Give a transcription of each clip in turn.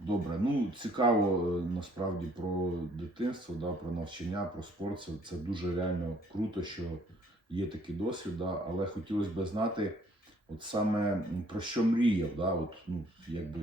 Добре, ну цікаво е, насправді про дитинство, да, про навчання, про спорт. Це, це дуже реально круто, що є такий досвід, да, але хотілося б знати, от саме про що мріяв. Да, от, ну, якби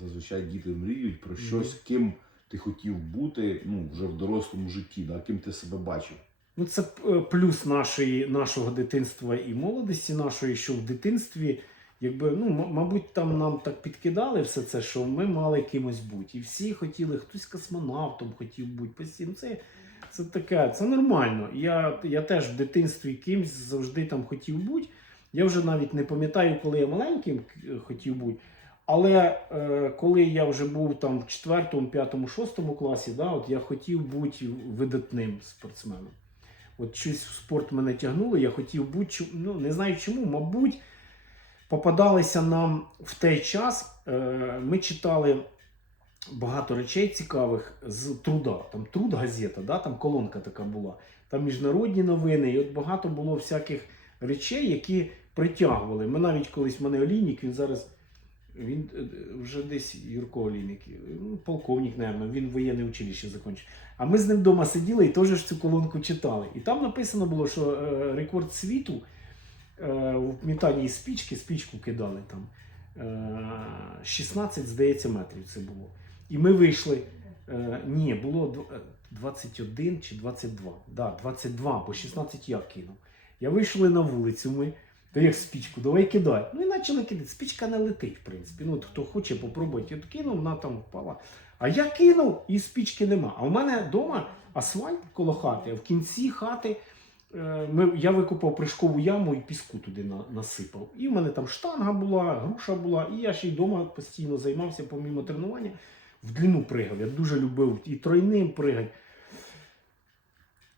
зазвичай діти мріють про щось, ким ти хотів бути ну, вже в дорослому житті, да, ким ти себе бачив. Ну, це е, плюс нашої, нашого дитинства і молодості нашої, що в дитинстві, якби, ну, мабуть, там нам так підкидали все це, що ми мали кимось бути. І всі хотіли, хтось космонавтом хотів бути постійно. Це, це таке, це нормально. Я, я теж в дитинстві кимсь завжди там хотів бути. Я вже навіть не пам'ятаю, коли я маленьким хотів бути. Але е, коли я вже був там в 4, 5, 6 класі, да, от я хотів бути видатним спортсменом. От щось в спорт мене тягнуло, я хотів бути, ну не знаю чому, мабуть, попадалися нам в той час. Е, ми читали багато речей цікавих з труда. Там труд газета, да, там колонка така була. Там міжнародні новини, і от багато було всяких речей, які притягували. Ми навіть колись в мене Олійник, він зараз. Він е, вже десь Юрко Олійник, ну, полковник, мабуть, він воєнне училище закінчив. А ми з ним вдома сиділи і теж цю колонку читали. І там написано було, що е, рекорд світу в метанні спічки, спічку кидали там. Е, 16, здається, метрів це було. І ми вийшли. Е, ні, було е, 21 чи 22. Да, 22, бо 16 я кинув. Я вийшли на вулицю. Ми. Та як спічку, давай кидай. Ну і почали кидати. Спічка не летить, в принципі. Ну, хто хоче попробувати, от кинув, вона там впала. А я кинув і спічки нема. А у мене вдома асфальт коло хати, а в кінці хати е, ми, я викопав прыжкову яму і піску туди на, насипав. І в мене там штанга була, груша була, і я ще й вдома постійно займався, помімо тренування, в длину пригав. Я дуже любив і тройним пригати.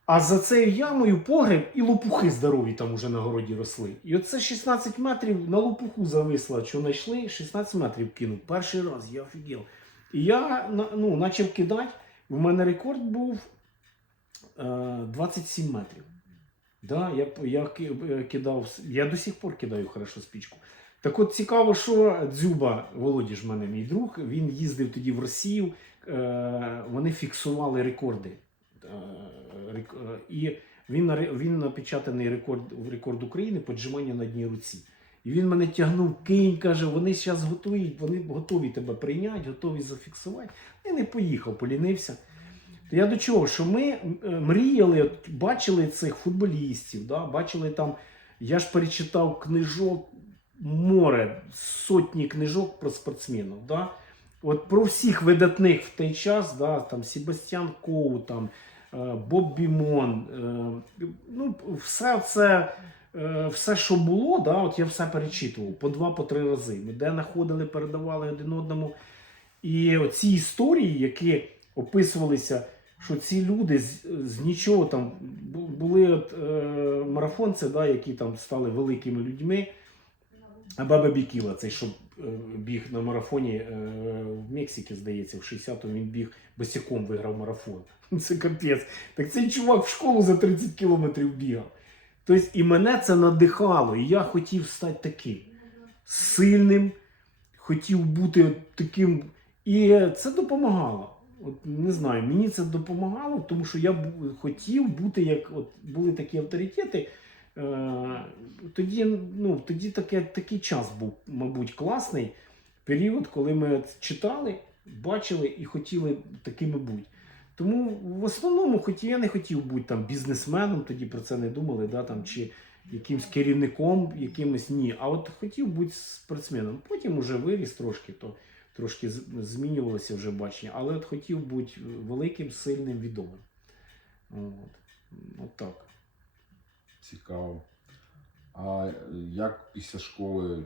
А за цією ямою погреб і лопухи здорові там уже на городі росли. І оце 16 метрів на лопуху зависла, що знайшли, 16 метрів кинув. Перший раз я офігел. І я ну, почав кидати. У мене рекорд був е, 27 метрів. Да, я, я е, кидав, я до сих пор кидаю хорошо спічку. Так от цікаво, що Дзюба, Володя ж мене мій друг, він їздив тоді в Росію, е, вони фіксували рекорди. Е, і він, він напечатаний рекорд, рекорд України поджимання на одній руці. І він мене тягнув, кинь, каже, вони зараз готують, вони готові тебе прийняти, готові зафіксувати. Я не поїхав, полінився. Я до чого? Що ми е, мріяли, бачили цих футболістів, да? бачили там. Я ж перечитав книжок море, сотні книжок про спортсменів. Да? От про всіх видатних в той час, да? там Себастьян Коу, там, е, Боб Бімон, е, ну, все це. Все, що було, да, от я все перечитував по два, по три рази. Ми де знаходили, передавали один одному. І ці історії, які описувалися, що ці люди з, з нічого там були от, е, марафонці, да, які там стали великими людьми. А Баба Бікіла, цей, що е, біг на марафоні е, в Мексиці, здається, в 60-му він біг босиком виграв марафон. Це капець. Так цей чувак в школу за 30 кілометрів бігав. Тобто і мене це надихало, і я хотів стати таким сильним, хотів бути таким. І це допомагало. От не знаю, мені це допомагало, тому що я хотів бути як от були такі авторитети. Е, тоді, ну, тоді таке, такий час був, мабуть, класний період, коли ми читали, бачили і хотіли такими бути. Тому в основному, хоч я не хотів бути там бізнесменом, тоді про це не думали, да, там, чи якимсь керівником, якимось ні. А от хотів бути спортсменом. Потім уже виріс трошки, то трошки змінювалося вже бачення. Але от хотів бути великим, сильним, відомим. От, от так. Цікаво. А як після школи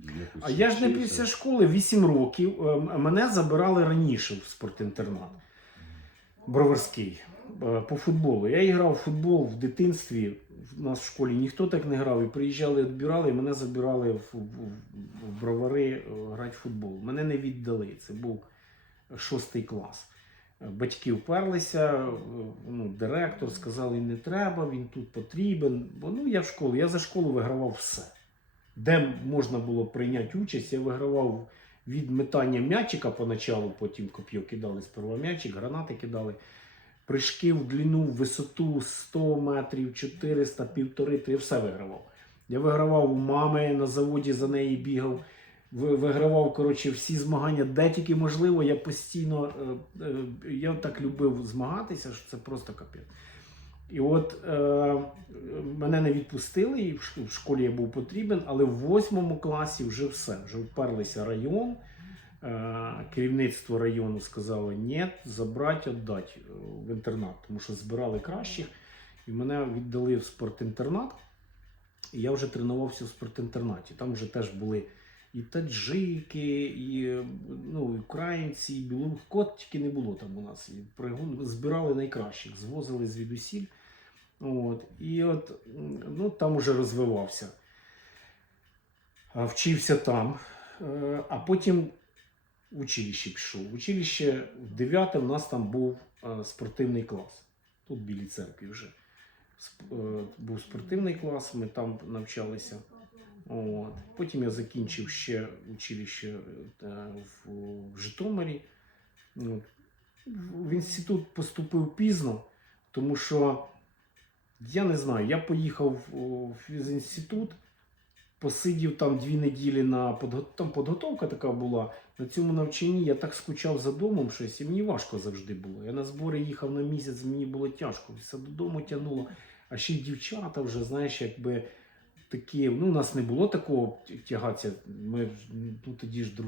якось А я ж не після школи 8 років. е, Мене забирали раніше в спортінтернат. Броварський е, по футболу. Я грав в футбол в дитинстві. У нас в школі ніхто так не грав. І приїжджали, відбирали, і мене забирали в, в, в бровари е, грати в футбол. Мене не віддали. Це був шостий клас. Батьки вперлися, е, ну, директор сказав, він не треба, він тут потрібен. Бо ну, я в школу, я за школу вигравав все. Де можна було прийняти участь, я вигравав від метання м'ячика поначалу, потім коп'є кидали сперва м'ячик, гранати кидали. Прыжки в длину, в висоту 100 метрів, 400, півтори, то я все вигравав. Я вигравав у мами на заводі, за неї бігав. Вигравав коротше, всі змагання, де тільки можливо. Я постійно е, е, я так любив змагатися, що це просто капець. І от е, мене не відпустили, і в школі я був потрібен, але в восьмому класі вже все. Вже вперлися район. Е, керівництво району сказало ні, забрати, віддати е, в інтернат, тому що збирали кращих. І мене віддали в спортінтернат. І я вже тренувався в спортінтернаті. Там вже теж були і таджики, і ну, і українці, і білоруси. Кот тільки не було там у нас. І збирали найкращих, звозили звідусіль. От. І от ну, там уже розвивався. Вчився там. Е, А потім в училище пішов. В училище в 9 у нас там був е, спортивний клас. Тут в Білій церкві вже. Е, Був спортивний клас, ми там навчалися. От. Потім я закінчив ще училище е, в, в Житомирі. От. В інститут поступив пізно, тому що я не знаю, я поїхав у фізінститут, посидів там дві неділі на подго... там підготовка така була. На цьому навчанні я так скучав за домом щось, і мені важко завжди було. Я на збори їхав на місяць, мені було тяжко, все додому тягнуло. А ще й дівчата вже, знаєш, якби такі. Ну, у нас не було такого тягатися. Ми ну, тоді ж дружили.